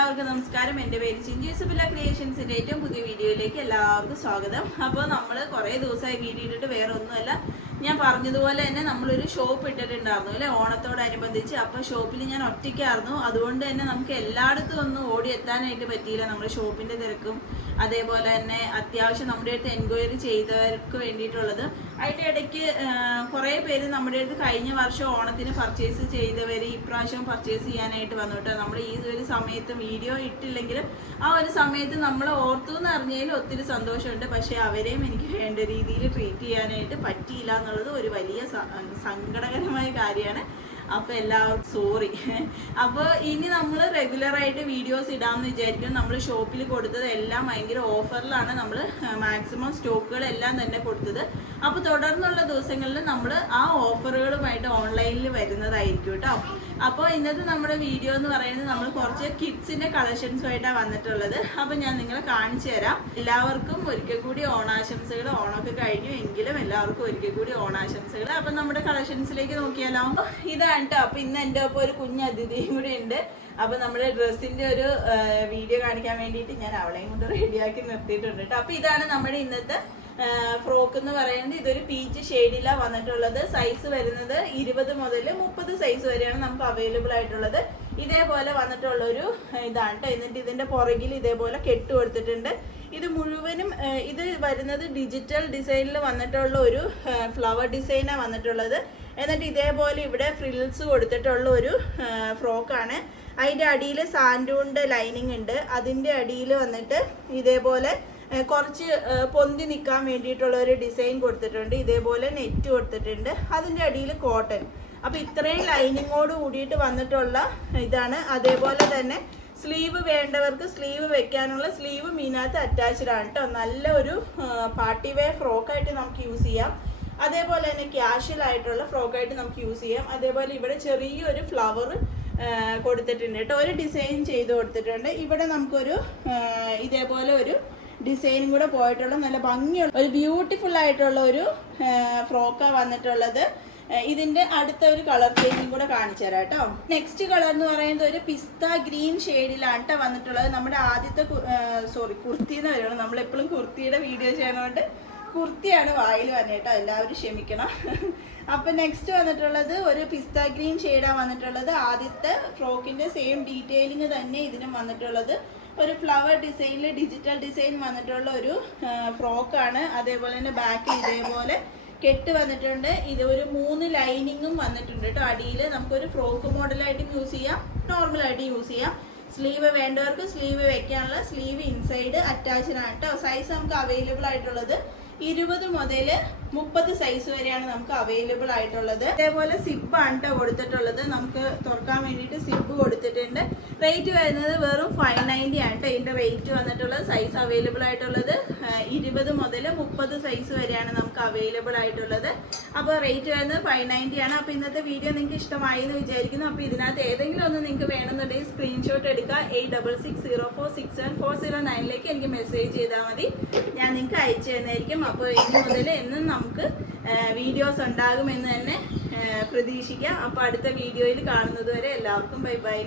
എല്ലാവർക്കും നമസ്കാരം. എൻ്റെ പേര് ചിഞ്ചു യൂസഫില്ല ക്രിയേഷൻസിൻ്റെ ഏറ്റവും പുതിയ വീഡിയോയിലേക്ക് എല്ലാവർക്കും സ്വാഗതം. അപ്പോൾ നമ്മൾ കുറേ ദിവസമായി വീഡിയോ ഇട്ടിട്ട് വേറെ ഒന്നുമല്ല, ഞാൻ പറഞ്ഞതുപോലെ തന്നെ നമ്മളൊരു ഷോപ്പ് ഇട്ടിട്ടുണ്ടായിരുന്നു അല്ലേ, ഓണത്തോടനുബന്ധിച്ച്. അപ്പോൾ ഷോപ്പിൽ ഞാൻ ഒറ്റയ്ക്കായിരുന്നു, അതുകൊണ്ട് തന്നെ നമുക്ക് എല്ലായിടത്തും ഒന്നും ഓടി എത്താനായിട്ട് പറ്റിയില്ല. നമ്മുടെ ഷോപ്പിൻ്റെ തിരക്കും അതേപോലെ തന്നെ അത്യാവശ്യം നമ്മുടെ അടുത്ത് എൻക്വയറി ചെയ്തവർക്ക് വേണ്ടിയിട്ടുള്ളത്. അതിൻ്റെ ഇടയ്ക്ക് കുറേ പേര് നമ്മുടെ അടുത്ത് കഴിഞ്ഞ വർഷം ഓണത്തിന് പർച്ചേസ് ചെയ്തവർ ഇപ്രാവശ്യം പർച്ചേസ് ചെയ്യാനായിട്ട് വന്നു കേട്ടോ. നമ്മൾ ഈ ഒരു സമയത്ത് വീഡിയോ ഇട്ടില്ലെങ്കിലും ആ ഒരു സമയത്ത് നമ്മൾ ഓർത്തു എന്ന് അറിഞ്ഞതിൽ ഒത്തിരി സന്തോഷമുണ്ട്. പക്ഷേ അവരെയും എനിക്ക് വേണ്ട രീതിയിൽ ട്രീറ്റ് ചെയ്യാനായിട്ട് പറ്റിയില്ല എന്നുള്ളത് ഒരു വലിയ സങ്കടകരമായ കാര്യമാണ്. അപ്പോൾ എല്ലാവർക്കും സോറി. അപ്പോൾ ഇനി നമ്മൾ റെഗുലറായിട്ട് വീഡിയോസ് ഇടാമെന്ന് വിചാരിക്കും. നമ്മൾ ഷോപ്പിൽ കൊടുത്തത് എല്ലാം ഭയങ്കര ഓഫറിലാണ് നമ്മൾ മാക്സിമം സ്റ്റോക്കുകളെല്ലാം തന്നെ കൊടുത്തത്. അപ്പോൾ തുടർന്നുള്ള ദിവസങ്ങളിൽ നമ്മൾ ആ ഓഫറുകളുമായിട്ട് ഓൺലൈനിൽ വരുന്നതായിരിക്കും കേട്ടോ. അപ്പോൾ ഇന്നത്തെ നമ്മുടെ വീഡിയോ എന്ന് പറയുന്നത് നമ്മൾ കുറച്ച് കിഡ്സിൻ്റെ കളക്ഷൻസുമായിട്ടാണ് വന്നിട്ടുള്ളത്. അപ്പോൾ ഞാൻ നിങ്ങളെ കാണിച്ചു തരാം. എല്ലാവർക്കും ഒരിക്കൽ കൂടി ഓണാശംസകൾ. ഓണമൊക്കെ കഴിഞ്ഞു എങ്കിലും എല്ലാവർക്കും ഒരിക്കൽ കൂടി ഓണാശംസകൾ. അപ്പം നമ്മുടെ കളക്ഷൻസിലേക്ക് നോക്കിയാലോ. ഇതാണ് കേട്ടോ. അപ്പോൾ ഇന്ന് എൻ്റെ ഒപ്പം ഒരു കുഞ്ഞ് അതിഥിയും കൂടി ഉണ്ട്. അപ്പോൾ നമ്മുടെ ഡ്രസ്സിൻ്റെ ഒരു വീഡിയോ കാണിക്കാൻ വേണ്ടിയിട്ട് ഞാൻ അവളെയും കൊണ്ട് റെഡിയാക്കി നിർത്തിയിട്ടുണ്ട് കേട്ടോ. അപ്പോൾ ഇതാണ് നമ്മുടെ ഇന്നത്തെ ഫ്രോക്ക് എന്ന് പറയുന്നത്. ഇതൊരു പീച്ച് ഷെയ്ഡിലാണ് വന്നിട്ടുള്ളത്. സൈസ് വരുന്നത് 20 മുതൽ 30 സൈസ് വരെയാണ് നമുക്ക് അവൈലബിൾ ആയിട്ടുള്ളത്. ഇതേപോലെ വന്നിട്ടുള്ളൊരു ഇതാണ് കേട്ടോ. എന്നിട്ട് ഇതിൻ്റെ പുറകിൽ ഇതേപോലെ കെട്ട് കൊടുത്തിട്ടുണ്ട്. ഇത് മുഴുവനും ഇത് വരുന്നത് ഡിജിറ്റൽ ഡിസൈനിൽ വന്നിട്ടുള്ള ഒരു ഫ്ലവർ ഡിസൈനാണ് വന്നിട്ടുള്ളത്. എന്നിട്ട് ഇതേപോലെ ഇവിടെ ഫ്രിൽസ് കൊടുത്തിട്ടുള്ള ഒരു ഫ്രോക്കാണ്. അതിൻ്റെ അടിയിൽ സാൻഡൂണിൻ്റെ ലൈനിങ് ഉണ്ട്. അതിൻ്റെ അടിയിൽ വന്നിട്ട് ഇതേപോലെ കുറച്ച് പൊന്തി നിൽക്കാൻ വേണ്ടിയിട്ടുള്ള ഒരു ഡിസൈൻ കൊടുത്തിട്ടുണ്ട്. ഇതേപോലെ നെറ്റ് കൊടുത്തിട്ടുണ്ട്. അതിൻ്റെ അടിയിൽ കോട്ടൺ. അപ്പോൾ ഇത്രയും ലൈനിങ്ങോട് കൂടിയിട്ട് വന്നിട്ടുള്ള ഇതാണ്. അതേപോലെ തന്നെ സ്ലീവ് വേണ്ടവർക്ക് സ്ലീവ് വെക്കാനുള്ള സ്ലീവ് മീനകത്ത് അറ്റാച്ച്ഡ് ആണ് കേട്ടോ. നല്ല ഒരു പാർട്ടി വെയർ ഫ്രോക്കായിട്ട് നമുക്ക് യൂസ് ചെയ്യാം. അതേപോലെ തന്നെ ക്യാഷ്വൽ ആയിട്ടുള്ള ഫ്രോക്കായിട്ട് നമുക്ക് യൂസ് ചെയ്യാം. അതേപോലെ ഇവിടെ ചെറിയൊരു ഫ്ലവർ കൊടുത്തിട്ടുണ്ട് കേട്ടോ. ഒരു ഡിസൈൻ ചെയ്ത് കൊടുത്തിട്ടുണ്ട്. ഇവിടെ നമുക്കൊരു ഇതേപോലെ ഒരു ഡിസൈനും കൂടെ പോയിട്ടുള്ള നല്ല ഭംഗിയുള്ള ഒരു ബ്യൂട്ടിഫുൾ ആയിട്ടുള്ള ഒരു ഫ്രോക്കാണ് വന്നിട്ടുള്ളത്. ഇതിന്റെ അടുത്ത ഒരു കളർ ചേഞ്ചും കൂടെ കാണിച്ചു തരാം കേട്ടോ. നെക്സ്റ്റ് കളർ എന്ന് പറയുന്നത് ഒരു പിസ്ത ഗ്രീൻ ഷെയ്ഡിലാണ് കേട്ടോ വന്നിട്ടുള്ളത്. നമ്മുടെ ആദ്യത്തെ കുർത്തി എന്ന് പറയുന്നത്, നമ്മളെപ്പോഴും കുർത്തിയുടെ വീഡിയോ ചെയ്യണോണ്ട് കുർത്തിയാണ് വായിൽ വന്നത് കേട്ടോ, എല്ലാവരും ക്ഷമിക്കണം. അപ്പം നെക്സ്റ്റ് വന്നിട്ടുള്ളത് ഒരു പിസ്ത ഗ്രീൻ ഷെയ്ഡാണ് വന്നിട്ടുള്ളത്. ആദ്യത്തെ ഫ്രോക്കിന്റെ സെയിം ഡീറ്റെയിലിംഗ് തന്നെ ഇതിനും വന്നിട്ടുള്ളത്. ഒരു ഫ്ലവർ ഡിസൈനിൽ ഡിജിറ്റൽ ഡിസൈൻ വന്നിട്ടുള്ള ഒരു ഫ്രോക്കാണ്. അതേപോലെ തന്നെ ബാക്കിൽ ഇതേപോലെ കെട്ട് വന്നിട്ടുണ്ട്. ഇത് ഒരു 3 ലൈനിങ്ങും വന്നിട്ടുണ്ട് കേട്ടോ. അടിയിൽ നമുക്കൊരു ഫ്രോക്ക് മോഡലായിട്ടും യൂസ് ചെയ്യാം, നോർമലായിട്ട് യൂസ് ചെയ്യാം. സ്ലീവ് വേണ്ടവർക്ക് സ്ലീവ് വെക്കാനുള്ള സ്ലീവ് ഇൻസൈഡ് അറ്റാച്ച്ഡ് ആണ് കേട്ടോ. സൈസ് നമുക്ക് അവൈലബിൾ ആയിട്ടുള്ളത് 20 മുതൽ 30 സൈസ് വരെയാണ് നമുക്ക് അവൈലബിൾ ആയിട്ടുള്ളത്. അതേപോലെ സിബാണ് കേട്ടോ കൊടുത്തിട്ടുള്ളത്. നമുക്ക് തുറക്കാൻ വേണ്ടിയിട്ട് സിബ് കൊടുത്തിട്ടുണ്ട്. റേറ്റ് വരുന്നത് വെറും 590 ആണ് കേട്ടോ. ഇതിൻ്റെ റേറ്റ് വന്നിട്ടുള്ളത്. സൈസ് അവൈലബിൾ ആയിട്ടുള്ളത് 20 മുതൽ 30 സൈസ് വരെയാണ് നമുക്ക് അവൈലബിൾ ആയിട്ടുള്ളത്. അപ്പോൾ റേറ്റ് വരുന്നത് 590 ആണ്. അപ്പോൾ ഇന്നത്തെ വീഡിയോ നിങ്ങൾക്ക് ഇഷ്ടമായി എന്ന് വിചാരിക്കുന്നു. അപ്പോൾ ഇതിനകത്ത് ഏതെങ്കിലും ഒന്ന് നിങ്ങൾക്ക് വേണമെന്നുണ്ടെങ്കിൽ സ്ക്രീൻഷോട്ട് എടുക്കുക. 8660467409 എനിക്ക് മെസ്സേജ് ചെയ്താൽ മതി. ഞാൻ നിങ്ങൾക്ക് അയച്ചു തന്നായിരിക്കും. അപ്പോൾ ഇനി മുതൽ എന്നും നമുക്ക് വീഡിയോസ് ഉണ്ടാകുമെന്ന് തന്നെ പ്രതീക്ഷിക്കാം. അപ്പോൾ അടുത്ത വീഡിയോയിൽ കാണുന്നത് വരെ എല്ലാവർക്കും ബൈ ബൈ.